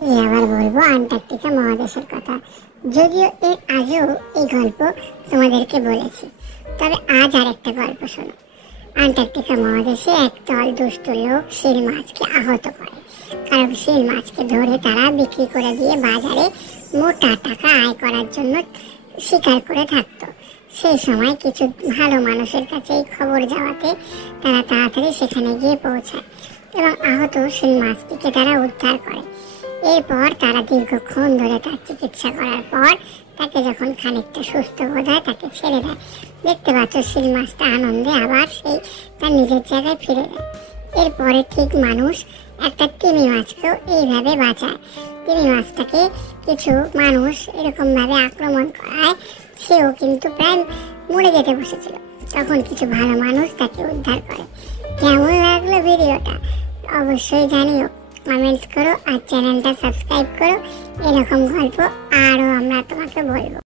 আবার বলবো আন্টার্কটিকা মহাদেশের কথা। যদিও এর আগেও এই গল্প তোমাদেরকে বলেছি, তবে আজ আরেকটা গল্প শোনো। আন্টার্কটিকা মহাদেশে একদল দুষ্ট লোক শিল মাছকে আহত করে, কারণ শিল মাছকে ধরে তারা বিক্রি করে দিয়ে বাজারে মোটা টাকা আয় করার জন্য শিকার করে থাকতো। সেই সময় কিছু ভালো মানুষের কাছে এই খবর যাওয়াতে তারা তাড়াতাড়ি সেখানে গিয়ে পৌঁছায় এবং আহত শিল মাছটিকে তারা উদ্ধার করে। এরপর তারা দীর্ঘক্ষণ ধরে তার চিকিৎসা করার পর তাকে যখন খানিকটা সুস্থ বোধ হয় তাকে ছেড়ে দেয়। দেখতে পাচ্ছ শিল মাছটা আনন্দে আবার সেই তার নিজের জায়গায় ফিরে যায়। এরপরে ঠিক মানুষ একটা তিমি মাছকেও এইভাবে বাঁচায়। তিমি মাছটাকে কিছু মানুষ এরকম ভাবে আক্রমণ করায় সেও কিন্তু প্রায় মরে যেতে বসেছিল। তখন কিছু ভালো মানুষ তাকে উদ্ধার করে। কেমন লাগলো ভিডিওটা অবশ্যই জানিও, কমেন্টস করো আর চ্যানেলটা সাবস্ক্রাইব করো। এরকম গল্প আরও আমরা তোমাকে বলবো।